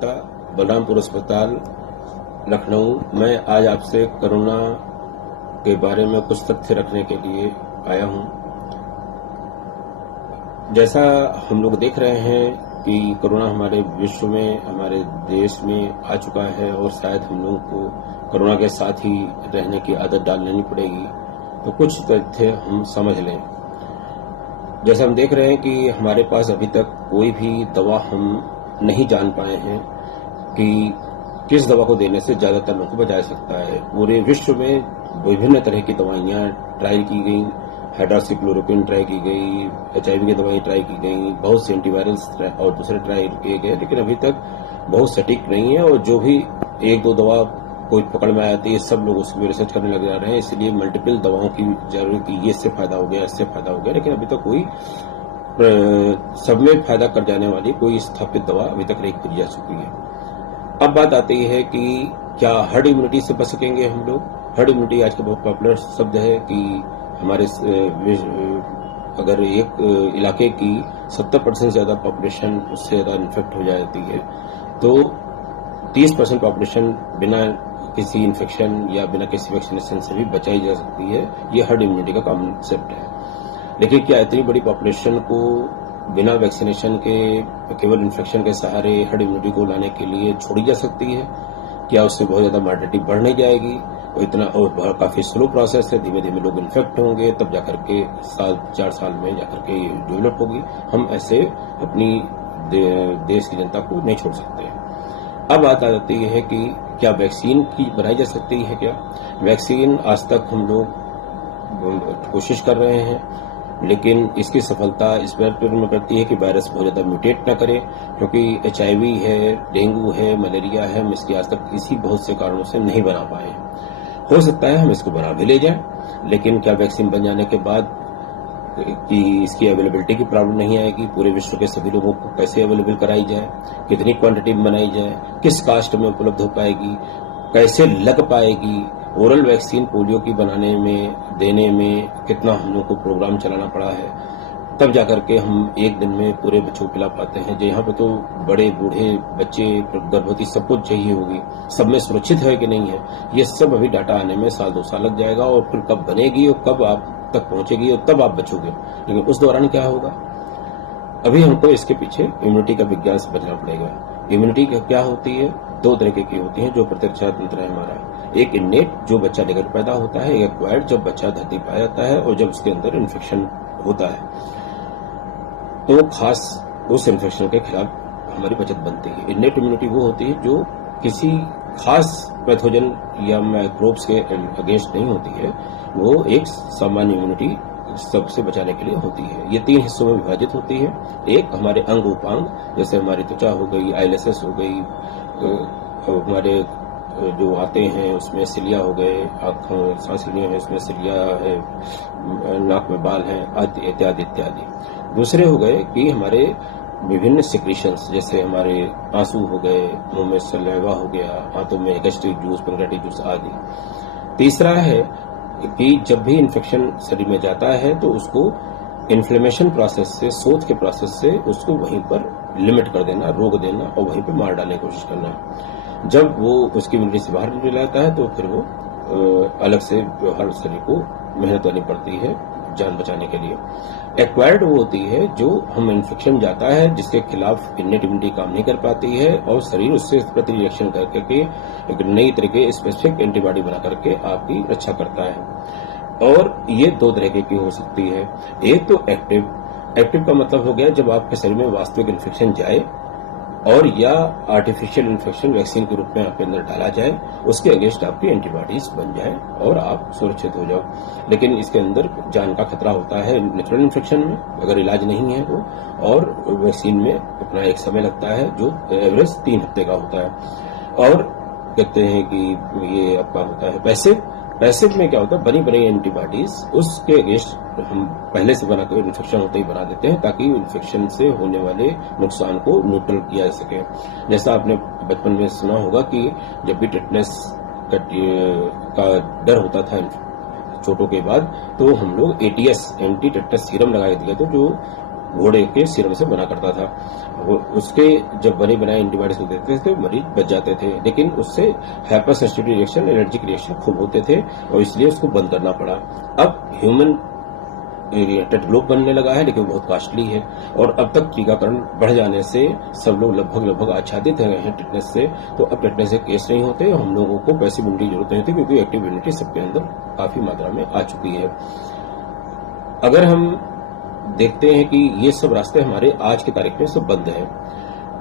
प्रवक्ता बलरामपुर अस्पताल लखनऊ। मैं आज आपसे कोरोना के बारे में कुछ तथ्य रखने के लिए आया हूं। जैसा हम लोग देख रहे हैं कि कोरोना हमारे विश्व में, हमारे देश में आ चुका है और शायद हम लोगों को कोरोना के साथ ही रहने की आदत डाल लेनी पड़ेगी। तो कुछ तथ्य हम समझ लें। जैसा हम देख रहे हैं कि हमारे पास अभी तक कोई भी दवा हम नहीं जान पाए हैं कि किस दवा को देने से ज्यादातर लोगों को बचा सकता है। पूरे विश्व में विभिन्न तरह की दवाइयां ट्राई की गई, हाइड्रोक्सीक्लोरोक्विन ट्राई की गई, HIV की दवाई ट्राई की गई, बहुत से एंटीवायरल्स और दूसरे ट्राई किए गए, लेकिन अभी तक बहुत सटीक नहीं है। और जो भी एक दो दवा कोई पकड़ में आती है, सब लोग उसमें रिसर्च करने लग जा रहे हैं। इसलिए मल्टीपल दवाओं की जरूरत की, ये इससे फायदा हो गया, इससे फायदा हो गया, लेकिन अभी तक कोई सब में फायदा कर जाने वाली कोई स्थापित दवा अभी तक नहीं खोजी जा चुकी है। अब बात आती है कि क्या हर्ड इम्यूनिटी से बच सकेंगे हम लोग। हर्ड इम्यूनिटी आज का बहुत पॉपुलर शब्द है कि हमारे अगर एक इलाके की 70% ज्यादा पॉपुलेशन उससे ज्यादा इन्फेक्ट हो जाती है तो 30% पॉपुलेशन बिना किसी इन्फेक्शन या बिना किसी वैक्सीनेशन से भी बचाई जा सकती है। ये हर्ड इम्यूनिटी का कॉन्सेप्ट है। लेकिन क्या इतनी बड़ी पॉपुलेशन को बिना वैक्सीनेशन के केवल इन्फेक्शन के सहारे हर्ड इम्यूनिटी को लाने के लिए छोड़ी जा सकती है? क्या उससे बहुत ज्यादा मॉर्टेलिटी बढ़ नहीं जाएगी? वो इतना और काफी स्लो प्रोसेस है, धीमे धीमे लोग इन्फेक्ट होंगे, तब जाकर के 4 साल में जाकर के डेवलप होगी। हम ऐसे अपनी देश की जनता को नहीं छोड़ सकते। अब बात आ जाती है कि क्या वैक्सीन की बनाई जा सकती है? क्या वैक्सीन आज तक हम लोग कोशिश कर रहे हैं, लेकिन इसकी सफलता इस बात पर निर्भर करती है कि वायरस बहुत ज्यादा म्यूटेट न करे, क्योंकि HIV है, डेंगू है, मलेरिया है, हम इसकी आज तक किसी बहुत से कारणों से नहीं बना पाए। हो सकता है हम इसको बना भी ले जाएं, लेकिन क्या वैक्सीन बन जाने के बाद कि इसकी अवेलेबिलिटी की प्रॉब्लम नहीं आएगी? पूरे विश्व के सभी लोगों को कैसे अवेलेबल कराई जाए, कितनी क्वांटिटी में बनाई जाए, किस कास्ट में उपलब्ध हो पाएगी, कैसे लग पाएगी? ओरल वैक्सीन पोलियो की बनाने में, देने में कितना हम लोग को प्रोग्राम चलाना पड़ा है, तब जाकर के हम एक दिन में पूरे बच्चों को पिला पाते हैं। यहाँ पे तो बड़े बूढ़े बच्चे, गर्भवती सब कुछ चाहिए होगी, सब में सुरक्षित है कि नहीं है, ये सब अभी डाटा आने में 1-2 साल लग जाएगा। और फिर कब बनेगी और कब आप तक पहुंचेगी और तब आप बचोगे, लेकिन उस दौरान क्या होगा? अभी हमको इसके पीछे इम्यूनिटी का विज्ञान समझना पड़ेगा। इम्यूनिटी क्या होती है? 2 तरीके की होती है जो प्रत्यक्षा तंत्र है हमारा। एक इन्नेट जो बच्चा लेकर पैदा होता है, एक एक्वायर्ड जब बच्चा धरती पर आ जाता है और जब उसके अंदर इन्फेक्शन होता है तो खास उस इन्फेक्शन के खिलाफ हमारी बचत बनती है। इन्नेट इम्यूनिटी वो होती है जो किसी खास पैथोजन या माइक्रोब्स के अगेंस्ट नहीं होती है, वो एक सामान्य इम्यूनिटी सबसे बचाने के लिए होती है। ये 3 हिस्सों में विभाजित होती है। एक हमारे अंग उपांग, जैसे हमारी त्वचा हो गई, आईलेसेस हो गई, हमारे जो आते हैं उसमें सिलिया हो गए, आंखों सांसलियां हैं उसमें सिलिया है, नाक में बाल हैं, आदि इत्यादि इत्यादि। दूसरे हो गए कि हमारे विभिन्न सिक्रीशंस, जैसे हमारे आंसू हो गए, मुंह में सलाइवा हो गया, हाथों में गैस्ट्रिक जूस, पैंक्रियाटिक जूस आदि। तीसरा है कि जब भी इन्फेक्शन शरीर में जाता है तो उसको इन्फ्लेमेशन प्रोसेस से, शोथ के प्रोसेस से उसको वहीं पर लिमिट कर देना, रोक देना और वहीं पर मार डालने की कोशिश करना। जब वो उसकी इम्यूनिटी से बाहर निकल आता है तो फिर वो अलग से हर शरीर को मेहनत करनी पड़ती है जान बचाने के लिए। एक्वायर्ड वो होती है जो हम इन्फेक्शन जाता है जिसके खिलाफ इन्नेट इम्यूनिटी काम नहीं कर पाती है और शरीर उससे प्रति रिएक्शन करके एक नई तरीके स्पेसिफिक एंटीबॉडी बना करके आपकी रक्षा करता है। और ये 2 तरीके की हो सकती है। एक तो एक्टिव का मतलब हो गया जब आपके शरीर में वास्तविक इन्फेक्शन जाए और या आर्टिफिशियल इन्फेक्शन वैक्सीन के रूप में आपके अंदर डाला जाए, उसके अगेंस्ट आपकी एंटीबॉडीज बन जाए और आप सुरक्षित हो जाओ। लेकिन इसके अंदर जान का खतरा होता है नेचुरल इन्फेक्शन में, अगर इलाज नहीं है तो, और वैक्सीन में अपना एक समय लगता है जो एवरेज 3 हफ्ते का होता है। और कहते हैं कि ये आपका होता है पैसिव में क्या होता है, बनी बनी एंटीबॉडीज उसके अगेंस्ट हम पहले से बना कर इन्फेक्शन होते ही बना देते हैं ताकि इन्फेक्शन से होने वाले नुकसान को न्यूट्रल किया जा सके। जैसा आपने बचपन में सुना होगा कि जब भी टिटनेस का डर होता था चोटों के बाद तो हम लोग ATS एंटी टिटनेस सीरम लगा दिया, तो जो घोड़े के सीरम से बना करता था। उसके जब बने बनाए एंटीबायोटिक्स को देते थे तो मरीज बच जाते थे, लेकिन उससे hyper sensitive reaction, allergic reaction खूब होते थे और इसलिए उसको बंद करना पड़ा। अब ह्यूमन टेटग्लोब बनने लगा है, लेकिन बहुत कॉस्टली है और अब तक टीकाकरण बढ़ जाने से सब लोग लगभग आच्छादित हैं टेटनस से, तो अब टेटनस के केस नहीं होते। हम लोगों को पैसे ढूंढने की जरूरत नहीं होती क्योंकि एक्टिव इम्यूनिटी सबके अंदर काफी मात्रा में आ चुकी है। अगर हम देखते हैं कि ये सब रास्ते हमारे आज की तारीख में सब बंद है,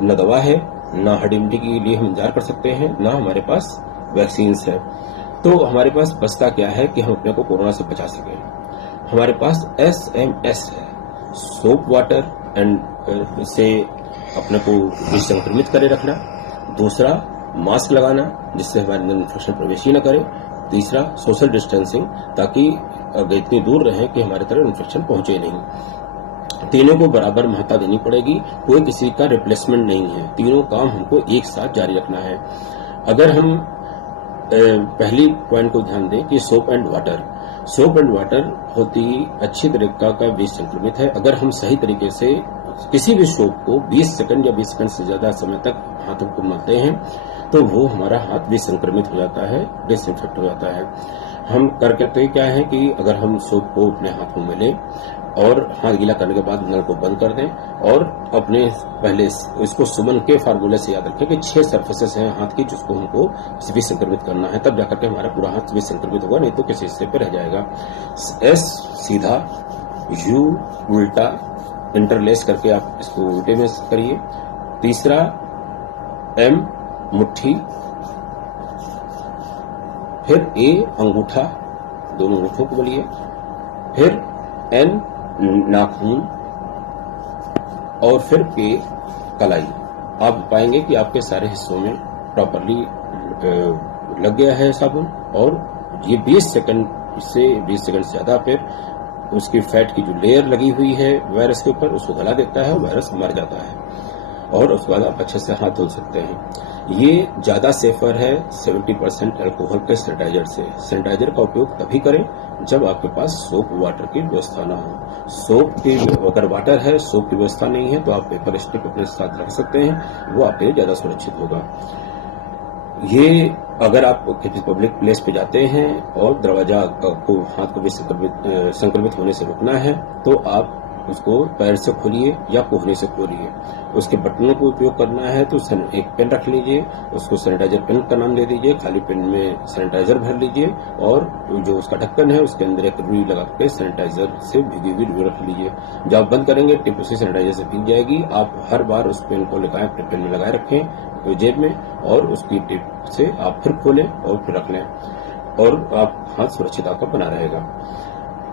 न दवा है, न हर्ड इम्यूनिटी के लिए हम इंतजार कर सकते हैं, न हमारे पास वैक्सीन्स है, तो हमारे पास बचता क्या है कि हम अपने को कोरोना से बचा सकें। हमारे पास SMS है, सोप वाटर एंड से अपने को विसंक्रमित करे रखना। दूसरा, मास्क लगाना जिससे हमारे अंदर इन्फेक्शन प्रवेश ही न करे। तीसरा, सोशल डिस्टेंसिंग, ताकि इतनी दूर रहें कि हमारे तरफ इन्फेक्शन पहुंचे नहीं। तीनों को बराबर महत्ता देनी पड़ेगी, कोई किसी का रिप्लेसमेंट नहीं है, तीनों काम हमको एक साथ जारी रखना है। अगर हम पहली पॉइंट को ध्यान दें कि सोप एंड वाटर होती अच्छी तरीका का बीज संक्रमित है। अगर हम सही तरीके से किसी भी सोप को 20 सेकंड या 20 सेकंड से ज्यादा समय तक हाथों को मलते हैं तो वो हमारा हाथ भी संक्रमित हो जाता है, डिसइंफेक्ट हो जाता है। हम करते क्या है कि अगर हम सोप को अपने हाथों में लें और हाथ गीला करने के बाद नल को बंद कर दें और अपने पहले इसको सुमन के फार्मूले से याद रखें कि 6 सरफेसेस हैं हाथ की जिसको हमको विसंक्रमित करना है, तब जाकर के हमारा पूरा हाथ विसंक्रमित होगा, नहीं तो किसी हिस्से पे रह जाएगा। S सीधा, U उल्टा, इंटरलेस करके आप इसको उल्टे में करिए। तीसरा, M मुट्ठी, फिर A अंगूठा, दोनों अंगूठों को बोलिए, फिर N नाखून और फिर K कलाई। आप पाएंगे कि आपके सारे हिस्सों में प्रॉपरली लग गया है साबुन और ये 20 सेकंड से 20 सेकंड से ज्यादा फिर उसकी फैट की जो लेयर लगी हुई है वायरस के ऊपर उसको गला देता है, वायरस मर जाता है और उसके बाद आप अच्छे से हाथ धो सकते हैं। ये ज्यादा सेफर है 70% अल्कोहल के सैनिटाइजर से। सैनिटाइजर का उपयोग तभी करें जब आपके पास सोप वाटर की व्यवस्था ना हो। सोप की अगर वाटर है, सोप की व्यवस्था नहीं है, तो आप पेपर स्ट्रिप अपने साथ रख सकते हैं, वो आपके लिए ज्यादा सुरक्षित होगा। ये अगर आप किसी पब्लिक प्लेस पे जाते हैं और दरवाजा को हाथ को भी संक्रमित होने से रोकना है तो आप उसको पैर से खोलिए या कोहनी से खोलिए। उसके बटनों को उपयोग करना है तो एक पेन रख लीजिए, उसको सैनिटाइजर पेन का नाम दे दीजिए, खाली पेन में सैनिटाइजर भर लीजिए और जो उसका ढक्कन है उसके अंदर एक रुई लगा के सैनिटाइजर से भिगी हुई रुई रख लीजिए। जब आप बंद करेंगे टिप उसी सैनिटाइजर से भीग जाएगी। आप हर बार उस पेन को लगाएं, अपने पेन में लगाए रखें जेब में और उसकी टिप से आप फिर खोलें और फिर रख लें और आप हाथ सुरक्षित आपका बना रहेगा।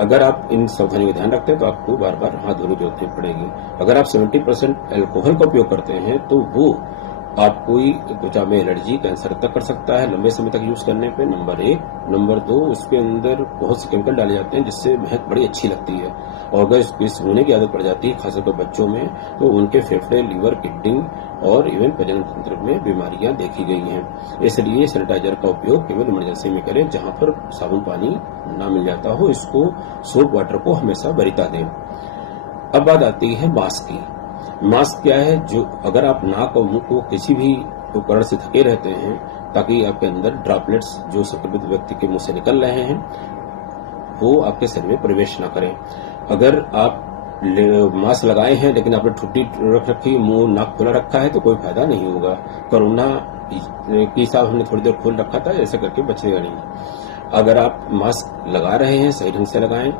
अगर आप इन सावधानियों का ध्यान रखते हैं तो आपको बार बार हाथ धोने की जरूरत नहीं पड़ेगी। अगर आप 70% अल्कोहल का उपयोग करते हैं तो वो आपको त्वचा में एलर्जी, कैंसर तक कर सकता है लंबे समय तक यूज करने पे, नंबर 1। नंबर 2, उसके अंदर बहुत से केमिकल डाले जाते हैं जिससे महक बड़ी अच्छी लगती है और अगर इसकी सूंघने की आदत पड़ जाती है खासकर बच्चों में तो उनके फेफड़े, लीवर, किडनी और इवन प्रजनन तंत्र में बीमारियां देखी गई हैं। इसलिए सैनिटाइजर का उपयोग केवल इमरजेंसी में करें जहां पर साबुन पानी ना मिल जाता हो। इसको सोप वाटर को हमेशा वरीयता दें। अब बात आती है मास्क की। मास्क क्या है? जो अगर आप नाक और मुंह को किसी भी उपकरण से ढके रहते हैं ताकि आपके अंदर ड्रॉपलेट्स जो संक्रमित व्यक्ति के मुंह से निकल रहे हैं वो आपके शरीर में प्रवेश ना करें। अगर आप मास्क लगाए हैं लेकिन आपने ठुड्डी रख रखी, मुंह नाक खुला रखा है तो कोई फायदा नहीं होगा। कोरोना की हिसाब हमने थोड़ी देर खोल रखा था, ऐसे करके बचेगा नहीं। अगर आप मास्क लगा रहे हैं सही ढंग से लगाएं।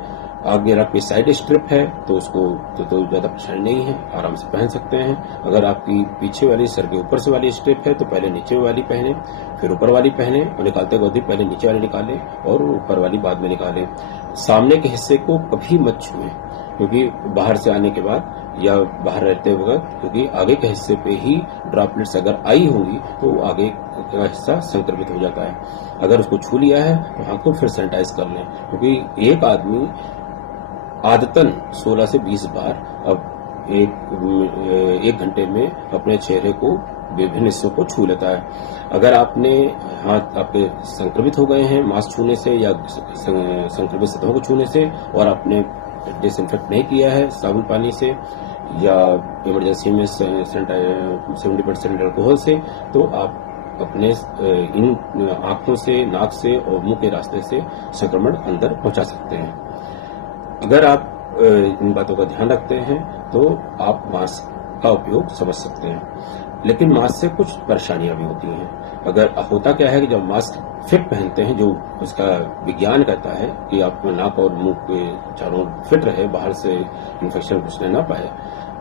अगर आपकी साइड स्ट्रिप है तो उसको तो ज्यादा परेशानी नहीं है, आराम से पहन सकते हैं। अगर आपकी पीछे वाली सर के ऊपर से वाली स्ट्रिप है तो पहले नीचे वाली पहने, फिर ऊपर वाली पहने और निकालते वक्त भी पहले नीचे वाली निकालें और ऊपर वाली बाद में निकालें। सामने के हिस्से को कभी मत छुएं क्योंकि बाहर से आने के बाद या बाहर रहते वक्त, क्योंकि आगे के हिस्से पे ही ड्रॉपलेट्स अगर आई होंगी तो आगे का हिस्सा संक्रमित हो जाता है। अगर उसको छू लिया है तो हाथ को फिर सैनिटाइज कर लें क्योंकि एक आदमी आदतन 16 से 20 बार अब एक घंटे में अपने चेहरे को विभिन्न हिस्सों को छू लेता है। अगर आपने हाथ आपके संक्रमित हो गए हैं मास्क छूने से या संक्रमित सतहों को छूने से और आपने डिसइंफेक्ट नहीं किया है साबुन पानी से या इमरजेंसी में 70% अल्कोहल से, तो आप अपने इन आंखों से, नाक से और मुंह के रास्ते से संक्रमण अंदर पहुंचा सकते हैं। अगर आप इन बातों का ध्यान रखते हैं तो आप मास्क का उपयोग समझ सकते हैं। लेकिन मास्क से कुछ परेशानियां भी होती हैं। अगर होता क्या है कि जब मास्क फिट पहनते हैं, जो उसका विज्ञान कहता है कि आप नाक और मुंह के चारों फिट रहे, बाहर से इन्फेक्शन घुसने ना पाए,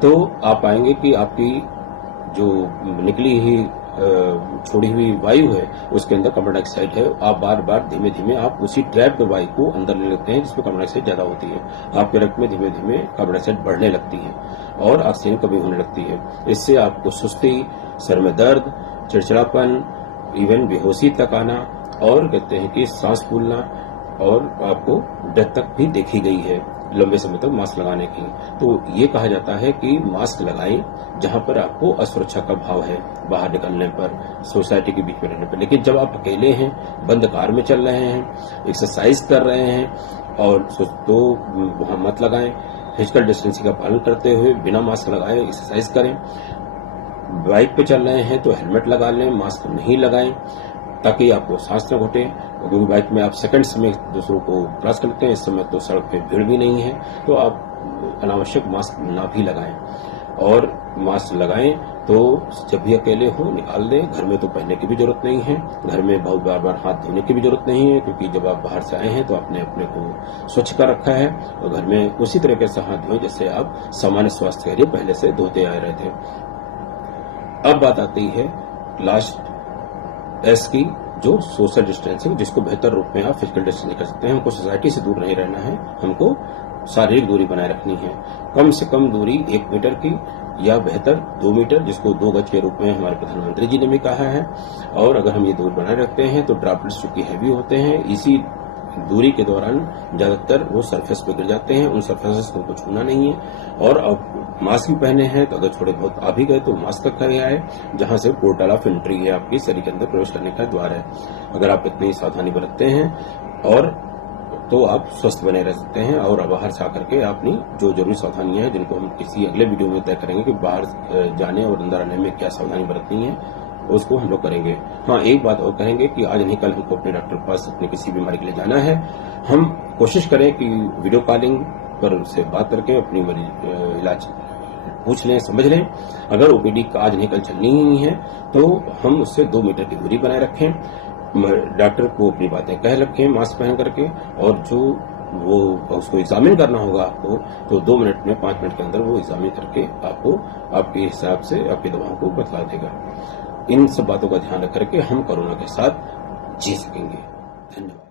तो आप पाएंगे कि आपकी जो निकली ही छोड़ी हुई वायु है उसके अंदर कार्बन डाइऑक्साइड है। आप बार बार धीमे धीमे आप उसी ट्रैप्ड वायु को अंदर ले लेते हैं जिसमें कार्बन डाइऑक्साइड ज्यादा होती है। आपके रक्त में धीमे धीमे कार्बन डाइऑक्साइड बढ़ने लगती है और ऑक्सीजन कमी होने लगती है। इससे आपको सुस्ती, सर में दर्द, चिड़चिड़ापन, इवन बेहोशी तक आना और कहते हैं कि सांस फूलना और आपको डेथ तक भी देखी गई है लंबे समय तक मास्क लगाने की। तो ये कहा जाता है कि मास्क लगाएं जहां पर आपको असुरक्षा का भाव है, बाहर निकलने पर, सोसाइटी के बीच में रहने पर। लेकिन जब आप अकेले हैं, बंद कार में चल रहे हैं, एक्सरसाइज कर रहे हैं और तो वहां मत लगाएं। फिजिकल डिस्टेंसिंग का पालन करते हुए बिना मास्क लगाए एक्सरसाइज करें। बाइक पे चल रहे हैं तो हेलमेट लगा लें, मास्क नहीं लगाएं ताकि आपको सांस न घुटे, क्योंकि बाइक में आप सेकंड्स में दूसरों को क्रॉस करते हैं। इस समय तो सड़क पे भीड़ भी नहीं है, तो आप अनावश्यक मास्क ना भी लगाएं। और मास्क लगाएं तो जब भी अकेले हो निकाल दें। घर में तो पहनने की भी जरूरत नहीं है, घर में बहुत बार बार हाथ धोने की भी जरूरत नहीं है, क्योंकि जब आप बाहर से आए हैं तो आपने अपने को स्वच्छ कर रखा है और घर में उसी तरीके से हाथ धोएं जैसे आप सामान्य स्वास्थ्य के लिए पहले से धोते आ रहे थे। अब बात आती है लास्ट एस की, जो सोशल डिस्टेंसिंग, जिसको बेहतर रूप में आप फिजिकल डिस्टेंसिंग कर सकते हैं। हमको सोसाइटी से दूर नहीं रहना है, हमको शारीरिक दूरी बनाए रखनी है। कम से कम दूरी 1 मीटर की या बेहतर 2 मीटर, जिसको 2 गज के रूप में हमारे प्रधानमंत्री जी ने भी कहा है। और अगर हम ये दूरी बनाए रखते हैं तो ड्रॉपलेट्स चूंकि हैवी होते हैं, इसी दूरी के दौरान ज्यादातर वो सरफेस पे गिर जाते हैं। उन सरफेसेस को छूना नहीं है। और अब मास्क भी पहने हैं तो अगर थोड़े बहुत आ भी गए तो मास्क रखा गया है, जहां से पोर्टल ऑफ एंट्री है, आपकी शरीर के अंदर प्रवेश करने का द्वार है। अगर आप इतनी सावधानी बरतते हैं और तो आप स्वस्थ बने रह सकते हैं। और बाहर से आकर के अपनी जो जरूरी सावधानियां हैं, जिनको हम किसी अगले वीडियो में तय करेंगे कि बाहर जाने और अंदर आने में क्या सावधानी बरतनी है, उसको हम लोग करेंगे। हाँ, एक बात और कहेंगे कि आज नहीं कल हमको अपने डॉक्टर के पास अपने किसी बीमारी के लिए जाना है। हम कोशिश करें कि वीडियो कॉलिंग पर उससे बात करके अपनी इलाज पूछ लें, समझ लें। अगर ओपीडी आज नहीं कल चलनी ही है तो हम उससे 2 मीटर की दूरी बनाए रखें, डॉक्टर को अपनी बातें कह रखें मास्क पहन करके। और जो वो उसको एग्जामिन करना होगा आपको, तो 2 मिनट में 5 मिनट के अंदर वो एग्जामिन करके आपको आपके हिसाब से आपकी दवाओं को बतला देगा। इन सब बातों का ध्यान रख करके हम कोरोना के साथ जी सकेंगे। धन्यवाद।